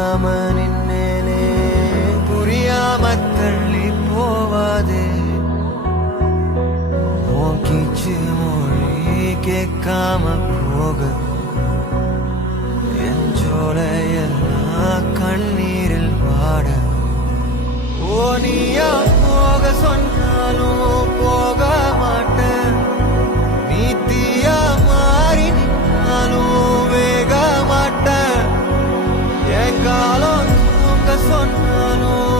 புரியாம நின்னேனே புரியாம தள்ளி போவாதே உன் கீச்சு மொழி கேட்காம போக என் ஜோலையெல்லாம் கண்ணீரில் வாட ஓ நீயா போக சொன்னாலும் போக மாட்டேன் நீ தீயா மாறி நின்னாலும் வேக மாட்டேன் என் காலம் தூங்க சொன்னாலும்